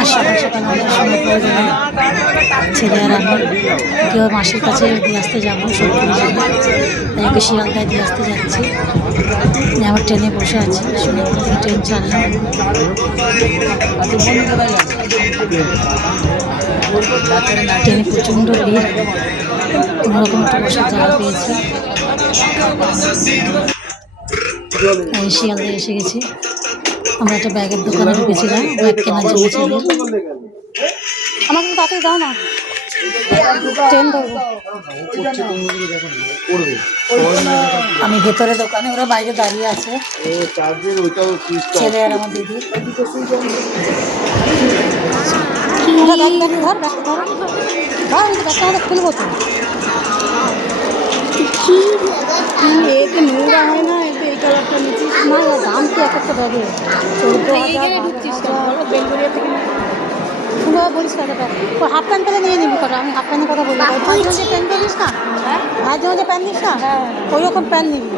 আর সকাল সকাল আমরা সময় প্রয়োজন ছেলে আর আমি কেউ মাসির কাছে দিয়ে আসতে যাবো, সত্যি যাবো, তাই ওকে শিয়ালদায় দিয়ে আসতে যাচ্ছি। আবার ট্রেনে বসে আছি, সোনাপুর থেকে ট্রেন ছাড়লাম। ট্রেনে প্রচণ্ড ভিড়, কোনোরকম একটু বসার জায়গা পেয়েছি। শিয়ালদায় এসে গেছি। আমরা একটা ব্যাগের দোকানে ঢুকেছিলাম ব্যাগ কেনার জন্য ছেলে। আমাকে তাতে দাও না, ট্রেন ধরবো। আমি ভেতরে দোকানে, ওরা বাইরে দাঁড়িয়ে আছে, ছেলে আর আমার দিদি। খুলবো তো, এতে নোংরা হয় না, এতে এই কালারটা নিচ্ছিস না, দাম কি এক একটা ব্যাগে 14,000 ঢুকছিস বেলগড়িয়া থেকে পুরো বলিস কথাটা। ও হাফ প্যান্ট পেলে নিয়ে নিবি কটা, আমি হাফ প্যান্টের কথা বলি। ভাইয়ের জন্য প্যান্ট নিস না, ভাইয়ের জন্য প্যান্ট নিস না, ওই রকম প্যান্ট নিবি।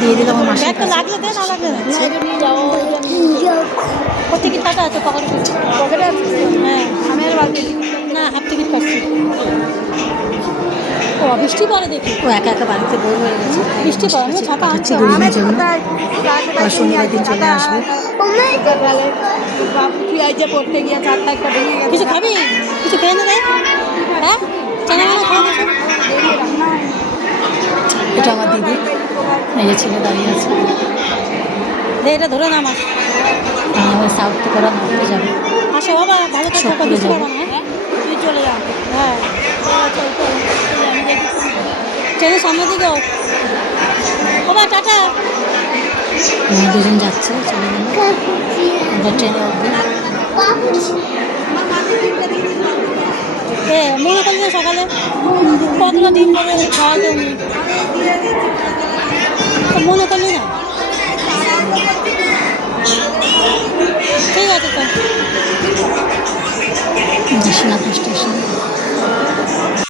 দিয়ে দিলাম আমার মাসে, একটা লাগলে দে, না লাগলে কত টিকিট টাকা আছে পকেটে? পকেটে হ্যাঁ, আমি আর বাদ না, হাফ টিকিট কাটছি। ও বৃষ্টি পরে দেখি, ও একা একা বাড়িতে বোর হয়ে গেছে, বৃষ্টি পরে ছাতা আনছে দুদিনের জন্য। শনিবার দিন চলে আসবে। যে পড়তে গিয়ে চারটা একটা ভেঙে গেছে, কিছু খাবি, কিছু খেয়ে নেবে? হ্যাঁ, এটা আমার দিদি, এই যে ছেলে দাঁড়িয়ে আছে। এটা ধরে না আমার সাউথ থেকে ওরা ঘুরতে যাবে। আসো বাবা, ভালো থাকো, কিছু করবো না, তুই চলে যা। হ্যাঁ, ট্রেনের সামনের দিকে বাবা, টাটা। দুজন যাচ্ছে, চলে গেল, আমরা ট্রেনে উঠবো। মনে করলে সকালে কতটা দিন পরে খাওয়া যায়নি।